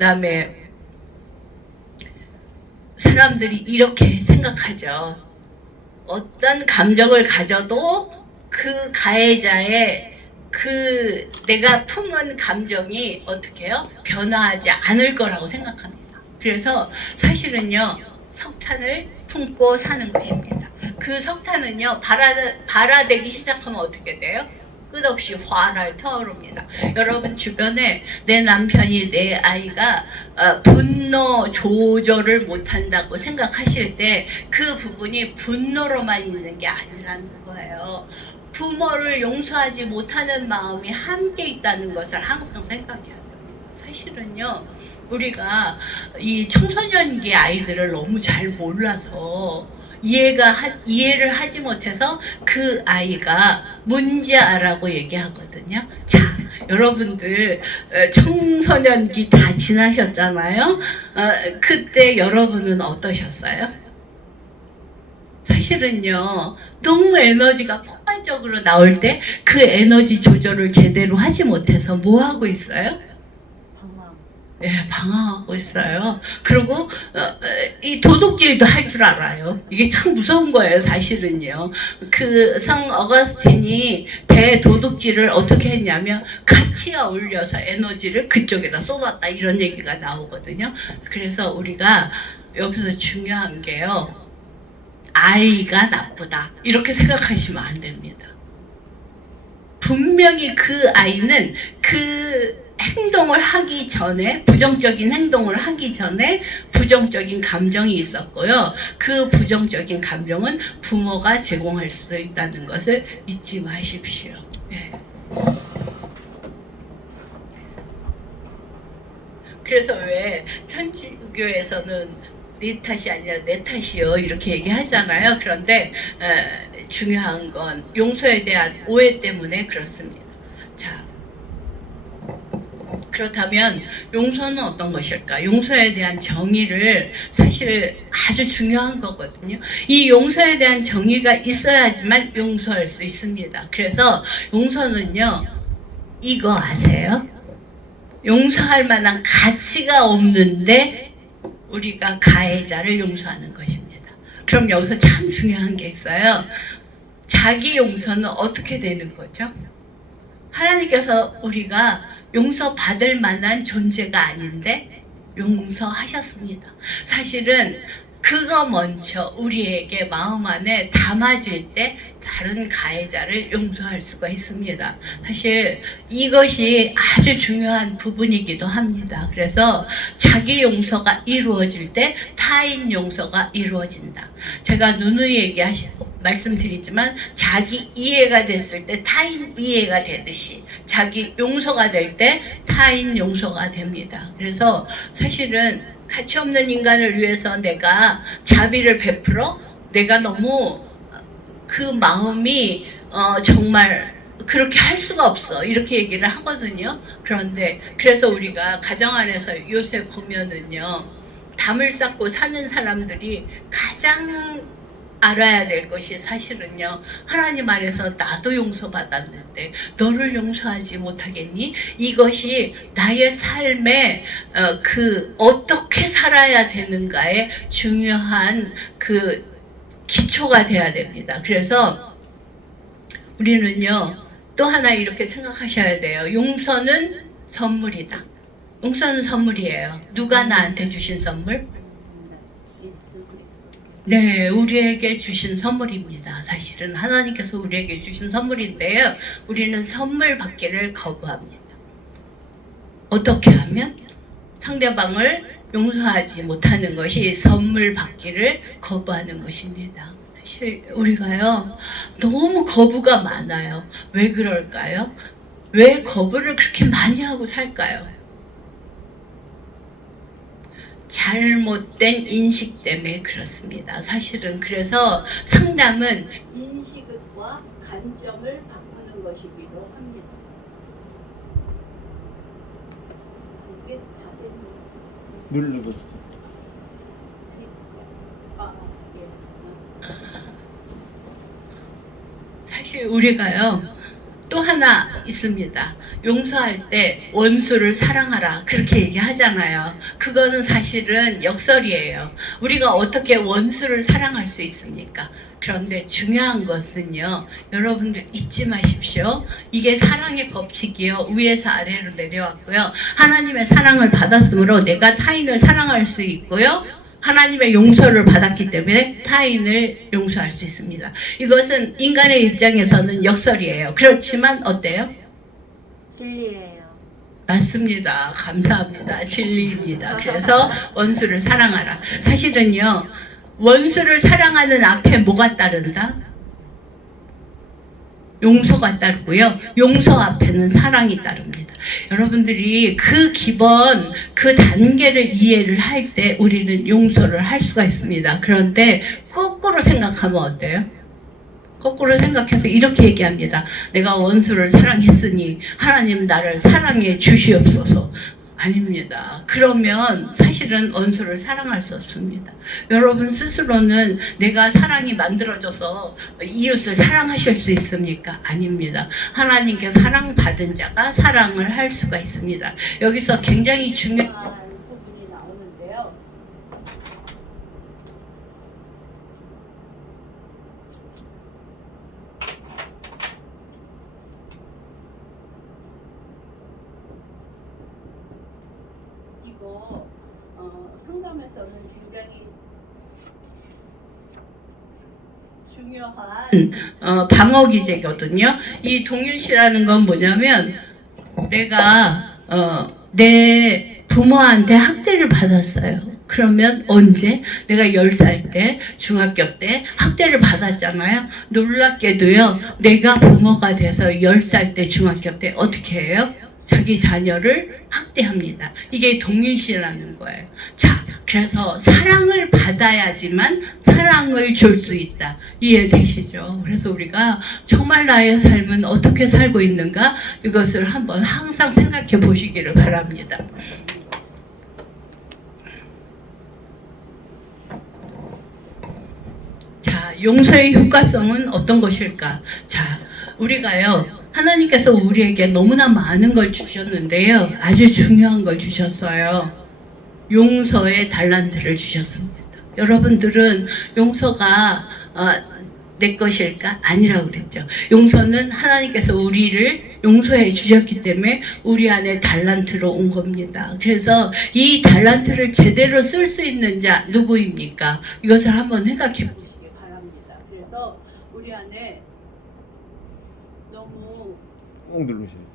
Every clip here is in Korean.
그다음에 사람들이 이렇게 생각하죠. 어떤 감정을 가져도 그 가해자의 그 내가 품은 감정이 어떻게 해요? 변화하지 않을 거라고 생각합니다. 그래서 사실은요, 석탄을 품고 사는 것입니다. 그 석탄은요, 발화되기 시작하면 어떻게 돼요? 끝없이 활활 타오릅니다. 여러분 주변에 내 남편이, 내 아이가 분노 조절을 못한다고 생각하실 때 그 부분이 분노로만 있는 게 아니라는 거예요. 부모를 용서하지 못하는 마음이 함께 있다는 것을 항상 생각해야 됩니다. 사실은요, 우리가 이 청소년기 아이들을 너무 잘 몰라서 이해를 하지 못해서 그 아이가 문제아라고 얘기하거든요. 자, 여러분들 청소년기 다 지나셨잖아요. 그때 여러분은 어떠셨어요? 사실은요, 너무 에너지가 폭발적으로 나올 때 그 에너지 조절을 제대로 하지 못해서 뭐 하고 있어요? 예, 방황하고 있어요. 그리고 이 도둑질도 할 줄 알아요. 이게 참 무서운 거예요, 사실은요. 그 성 어거스틴이 대도둑질을 어떻게 했냐면 같이 어울려서 에너지를 그쪽에다 쏟았다, 이런 얘기가 나오거든요. 그래서 우리가 여기서 중요한 게요, 아이가 나쁘다 이렇게 생각하시면 안 됩니다. 분명히 그 아이는 그 행동을 하기 전에, 부정적인 행동을 하기 전에 부정적인 감정이 있었고요. 그 부정적인 감정은 부모가 제공할 수도 있다는 것을 잊지 마십시오. 네. 그래서 왜 천주교에서는 네 탓이 아니라 내 탓이요 이렇게 얘기하잖아요. 그런데 중요한 건 용서에 대한 오해 때문에 그렇습니다. 자, 그렇다면 용서는 어떤 것일까? 용서에 대한 정의를 사실 아주 중요한 거거든요. 이 용서에 대한 정의가 있어야지만 용서할 수 있습니다. 그래서 용서는요, 이거 아세요? 용서할 만한 가치가 없는데 우리가 가해자를 용서하는 것입니다. 그럼 여기서 참 중요한 게 있어요. 자기 용서는 어떻게 되는 거죠? 하나님께서 우리가 용서받을 만한 존재가 아닌데 용서하셨습니다. 사실은 그거 먼저 우리에게 마음 안에 담아질 때 다른 가해자를 용서할 수가 있습니다. 사실 이것이 아주 중요한 부분이기도 합니다. 그래서 자기 용서가 이루어질 때 타인 용서가 이루어진다. 제가 누누이 말씀드리지만 자기 이해가 됐을 때 타인 이해가 되듯이 자기 용서가 될 때 타인 용서가 됩니다. 그래서 사실은 가치 없는 인간을 위해서 내가 자비를 베풀어 내가 너무 그 마음이 정말 그렇게 할 수가 없어 이렇게 얘기를 하거든요. 그런데 그래서 우리가 가정 안에서 요새 보면은요, 담을 쌓고 사는 사람들이 가장 알아야 될 것이 사실은요, 하나님 안에서 나도 용서받았는데 너를 용서하지 못하겠니? 이것이 나의 삶에 그 어떻게 살아야 되는가에 중요한 그 기초가 돼야 됩니다. 그래서 우리는요, 또 하나 이렇게 생각하셔야 돼요. 용서는 선물이다. 용서는 선물이에요. 누가 나한테 주신 선물? 네, 우리에게 주신 선물입니다. 사실은 하나님께서 우리에게 주신 선물인데요, 우리는 선물 받기를 거부합니다. 어떻게 하면? 상대방을 용서하지 못하는 것이 선물 받기를 거부하는 것입니다. 사실 우리가요, 너무 거부가 많아요. 왜 그럴까요? 왜 거부를 그렇게 많이 하고 살까요? 잘못된 인식 때문에 그렇습니다. 사실은 그래서 상담은 인식과 관점을 바꾸는 것이기도 합니다. 이게 다 됐네. 눌러보세요. 사실 우리가요, 또 하나 있습니다. 용서할 때 원수를 사랑하라 그렇게 얘기하잖아요. 그거는 사실은 역설이에요. 우리가 어떻게 원수를 사랑할 수 있습니까? 그런데 중요한 것은요, 여러분들 잊지 마십시오. 이게 사랑의 법칙이요. 위에서 아래로 내려왔고요. 하나님의 사랑을 받았으므로 내가 타인을 사랑할 수 있고요. 하나님의 용서를 받았기 때문에 타인을 용서할 수 있습니다. 이것은 인간의 입장에서는 역설이에요. 그렇지만 어때요? 진리예요. 맞습니다. 감사합니다. 진리입니다. 그래서 원수를 사랑하라. 사실은요, 원수를 사랑하는 앞에 뭐가 따른다? 용서가 따르고요. 용서 앞에는 사랑이 따릅니다. 여러분들이 그 기본, 그 단계를 이해를 할 때 우리는 용서를 할 수가 있습니다. 그런데 거꾸로 생각하면 어때요? 거꾸로 생각해서 이렇게 얘기합니다. 내가 원수를 사랑했으니 하나님 나를 사랑해 주시옵소서. 아닙니다. 그러면 사실은 원수를 사랑할 수 없습니다. 여러분 스스로는 내가 사랑이 만들어져서 이웃을 사랑하실 수 있습니까? 아닙니다. 하나님께 사랑받은 자가 사랑을 할 수가 있습니다. 여기서 굉장히 중요한 부분이 나오는데요. 이거 상담에서는 굉장히 중요한 방어 기제거든요. 이 동윤시라는 건 뭐냐면 내가 내 부모한테 학대를 받았어요. 그러면 언제? 내가 10살 때, 중학교 때 학대를 받았잖아요. 놀랍게도요, 내가 부모가 돼서 10살 때, 중학교 때 어떻게 해요? 자기 자녀를 학대합니다. 이게 동윤시라는 거예요. 자, 그래서 사랑을 받아야지만 사랑을 줄 수 있다. 이해되시죠? 그래서 우리가 정말 나의 삶은 어떻게 살고 있는가? 이것을 한번 항상 생각해 보시기를 바랍니다. 자, 용서의 효과성은 어떤 것일까? 자, 우리가요, 하나님께서 우리에게 너무나 많은 걸 주셨는데요. 아주 중요한 걸 주셨어요. 용서의 달란트를 주셨습니다. 여러분들은 용서가 내 것일까? 아니라고 그랬죠. 용서는 하나님께서 우리를 용서해 주셨기 때문에 우리 안에 달란트로 온 겁니다. 그래서 이 달란트를 제대로 쓸 수 있는 자 누구입니까? 이것을 한번 생각해 보시기 바랍니다. 그래서 우리 안에 너무 꼭 누르세요.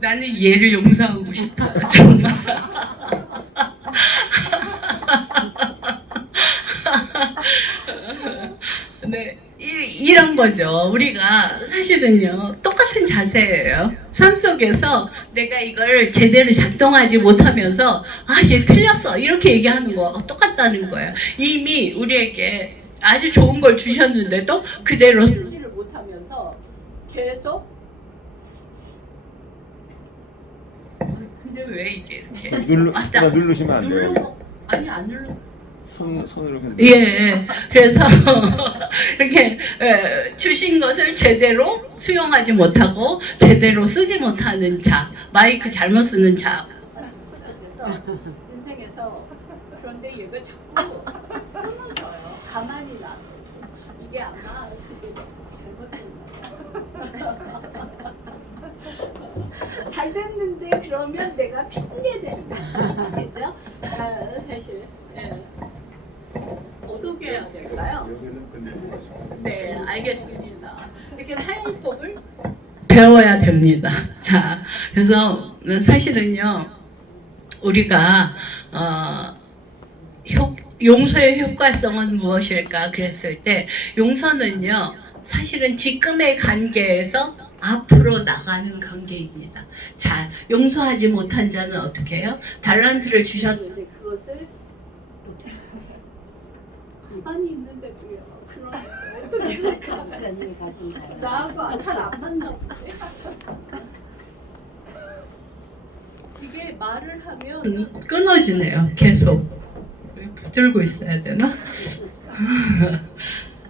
나는 얘를 용서하고 싶어요. 정말. 네, 이런 거죠. 우리가 사실은요, 똑같은 자세예요. 삶 속에서 내가 이걸 제대로 작동하지 못하면서 얘 틀렸어 이렇게 얘기하는 거 똑같다는 거예요. 이미 우리에게 아주 좋은 걸 주셨는데도 그대로 쓰지를 못하면서 계속 근데 왜 이게 이렇게 하나 누르시면 안 돼요. 아니 안 눌러. 손으로 그냥. 예, 그래서 이렇게 주신 것을 제대로 수용하지 못하고 제대로 쓰지 못하는 자, 마이크 잘못 쓰는 자. 그래서 인생에서 그런데 얘가 자꾸 끊어져요. 가만히 놔. 이게 아마 그게 잘못된 거야. 잘 됐는데 그러면 내가 핑계대는 거야. 그죠? 사실. 예. 어떻게 해야 될까요? 네, 알겠습니다. 이렇게 사용법을 배워야 됩니다. 자, 그래서 사실은요, 우리가 용서의 효과성은 무엇일까 그랬을 때, 용서는요, 사실은 지금의 관계에서 앞으로 나가는 관계입니다. 자, 용서하지 못한 자는 어떻게 해요? 달란트를 주셨는데 그것을 가만히 있는데도요. 그러니까 어떻게 나하고 잘 안 맞나 보네. 이게 말을 하면 끊어지네요. 계속 붙들고 있어야 되나?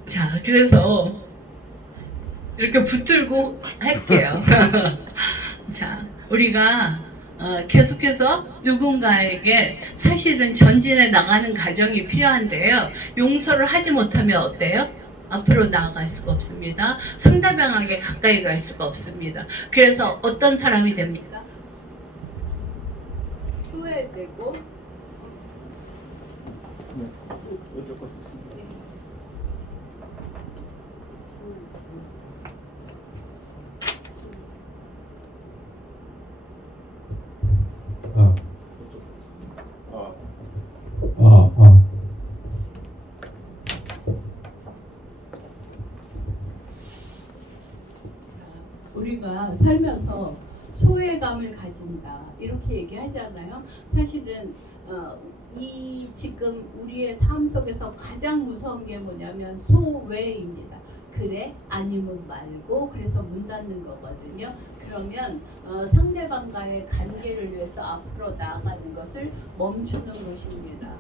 자, 자, 그래서 이렇게 붙들고 할게요. 자, 우리가 계속해서 누군가에게 사실은 전진해 나가는 과정이 필요한데요. 용서를 하지 못하면 어때요? 앞으로 나아갈 수가 없습니다. 상대방에게 가까이 갈 수가 없습니다. 그래서 어떤 사람이 됩니까? 소외되고 네. 이쪽 거 쓰세요. 아, 아, 아. 우리가 살면서 소외감을 가진다 이렇게 얘기하잖아요. 사실은 이 지금 우리의 삶 속에서 가장 무서운 게 뭐냐면 소외입니다. 그래 아니면 말고 그래서 문 닫는 거거든요. 그러면 상대방과의 관계를 위해서 앞으로 나아가는 것을 멈추는 것입니다.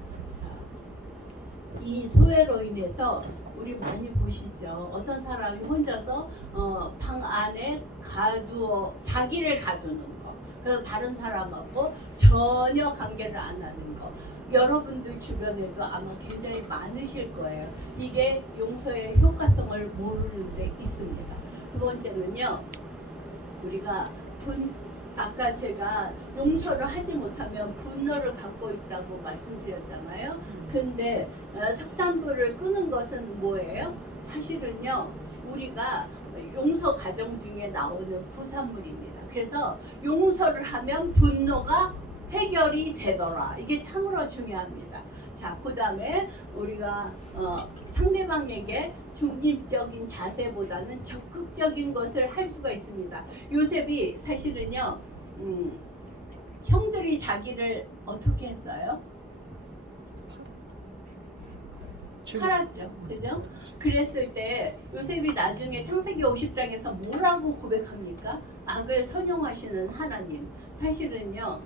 이 소외로 인해서 우리 많이 보시죠. 어떤 사람이 혼자서 방 안에 가두어 자기를 가두는 거. 그래서 다른 사람하고 전혀 관계를 안 하는 거. 여러분들 주변에도 아마 굉장히 많으실 거예요. 이게 용서의 효과성을 모르는 데 있습니다. 두 번째는요. 우리가 아까 제가 용서를 하지 못하면 분노를 갖고 있다고 말씀드렸잖아요. 근데 석탄불을 끄는 것은 뭐예요? 사실은요, 우리가 용서 과정 중에 나오는 부산물입니다. 그래서 용서를 하면 분노가 해결이 되더라. 이게 참으로 중요합니다. 자, 그 다음에 우리가 상대방에게 중립적인 자세보다는 적극적인 것을 할 수가 있습니다. 요셉이 사실은요, 형들이 자기를 어떻게 했어요? 팔았죠. 그죠? 그랬을 때 요셉이 나중에 창세기 50장에서 뭐라고 고백합니까? 악을 선용하시는 하나님. 사실은요,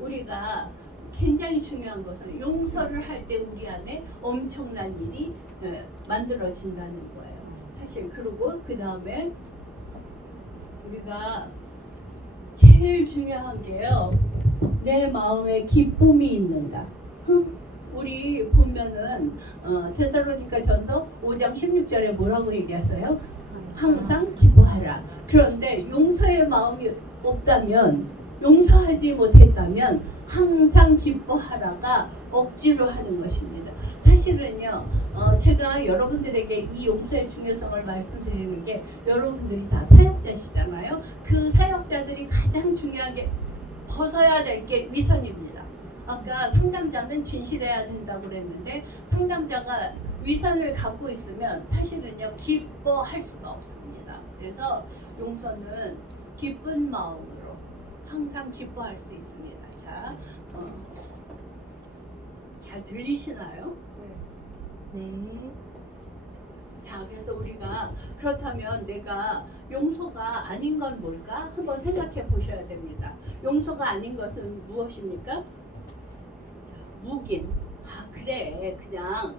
우리가 굉장히 중요한 것은 용서를 할 때 우리 안에 엄청난 일이 만들어진다는 거예요. 사실 그리고 그 다음에 우리가 제일 중요한 게요. 내 마음에 기쁨이 있는가. 우리 보면은 데살로니가 전서 5장 16절에 뭐라고 얘기하세요? 항상 기뻐하라. 그런데 용서의 마음이 없다면, 용서하지 못했다면 항상 기뻐하라가 억지로 하는 것입니다. 사실은요, 제가 여러분들에게 이 용서의 중요성을 말씀드리는 게 여러분들이 다 사역자시잖아요. 그 사역자들이 가장 중요하게 벗어야 될 게 위선입니다. 아까 상담자는 진실해야 된다고 그랬는데 상담자가 위선을 갖고 있으면 사실은요 기뻐할 수가 없습니다. 그래서 용서는 기쁜 마음으로 항상 기뻐할 수 있습니다. 자, 잘 들리시나요? 네. 자, 그래서 우리가 그렇다면 내가 용서가 아닌 건 뭘까? 한번 생각해 보셔야 됩니다. 용서가 아닌 것은 무엇입니까? 묵인. 아, 그래, 그냥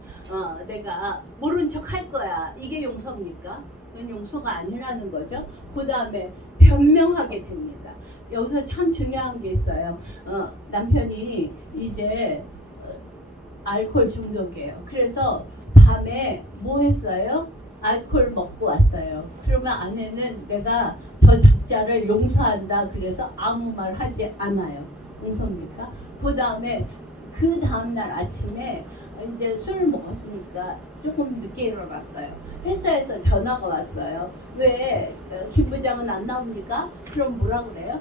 내가 모른 척 할 거야. 이게 용서입니까? 이건 용서가 아니라는 거죠. 그 다음에 변명하게 됩니다. 여기서 참 중요한 게 있어요. 남편이 이제 알코올 중독이에요. 그래서 밤에 뭐 했어요? 알코올 먹고 왔어요. 그러면 아내는 내가 저 작자를 용서한다 그래서 아무 말 하지 않아요. 용서입니까? 그 다음에 그 다음날 아침에 이제 술을 먹었으니까 조금 늦게 일어났어요. 회사에서 전화가 왔어요. 왜 김 부장은 안 나옵니까? 그럼 뭐라 그래요?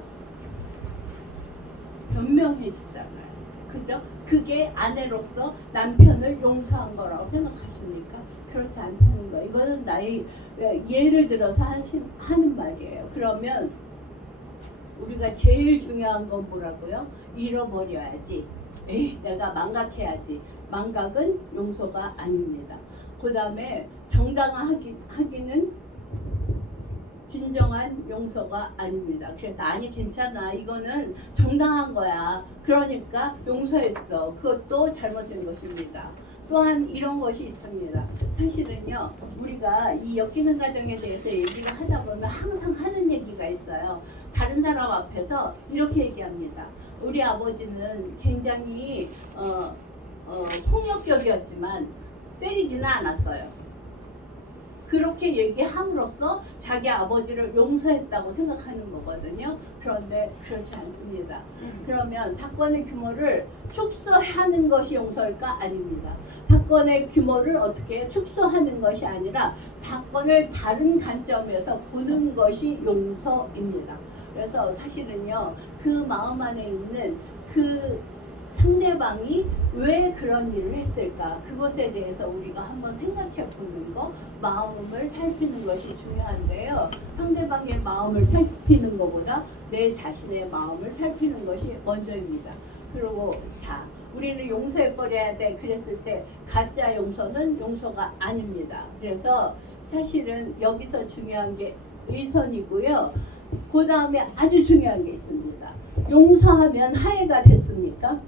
변명해 주잖아요. 그죠? 그게 아내로서 남편을 용서한 거라고 생각하십니까? 그렇지 않다는 거. 이거는 나의 예를 들어서 하는 말이에요. 그러면 우리가 제일 중요한 건 뭐라고요? 잃어버려야지. 내가 망각해야지. 망각은 용서가 아닙니다. 그 다음에 정당하기는 진정한 용서가 아닙니다. 그래서 아니 괜찮아. 이거는 정당한 거야. 그러니까 용서했어. 그것도 잘못된 것입니다. 또한 이런 것이 있습니다. 사실은요, 우리가 이 엮이는 가정에 대해서 얘기를 하다 보면 항상 하는 얘기가 있어요. 다른 사람 앞에서 이렇게 얘기합니다. 우리 아버지는 굉장히 폭력적이었지만 때리지는 않았어요. 그렇게 얘기함으로써 자기 아버지를 용서했다고 생각하는 거거든요. 그런데 그렇지 않습니다. 그러면 사건의 규모를 축소하는 것이 용서일까? 아닙니다. 사건의 규모를 어떻게 축소하는 것이 아니라 사건을 다른 관점에서 보는 것이 용서입니다. 그래서 사실은요, 그 마음 안에 있는 그 상대방이 왜 그런 일을 했을까, 그것에 대해서 우리가 한번 생각해 보는 거, 마음을 살피는 것이 중요한데요. 상대방의 마음을 살피는 것보다 내 자신의 마음을 살피는 것이 먼저입니다. 그리고 자, 우리는 용서해버려야 돼 그랬을 때 가짜 용서는 용서가 아닙니다. 그래서 사실은 여기서 중요한 게 의선이고요. 그 다음에 아주 중요한 게 있습니다. 용서하면 화해가 됐습니까?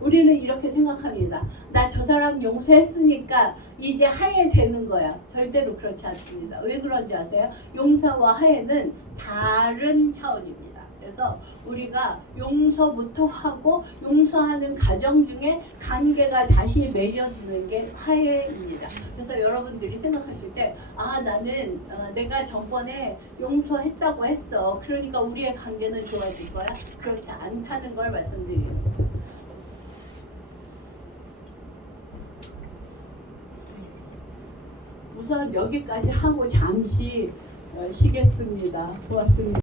우리는 이렇게 생각합니다. 나 저 사람 용서했으니까 이제 화해되는 거야. 절대로 그렇지 않습니다. 왜 그런지 아세요? 용서와 화해는 다른 차원입니다. 그래서 우리가 용서부터 하고 용서하는 과정 중에 관계가 다시 맺어지는 게 화해입니다. 그래서 여러분들이 생각하실 때, 아, 나는 내가 전번에 용서했다고 했어. 그러니까 우리의 관계는 좋아질 거야. 그렇지 않다는 걸 말씀드립니다. 우선 여기까지 하고 잠시 쉬겠습니다. 고맙습니다.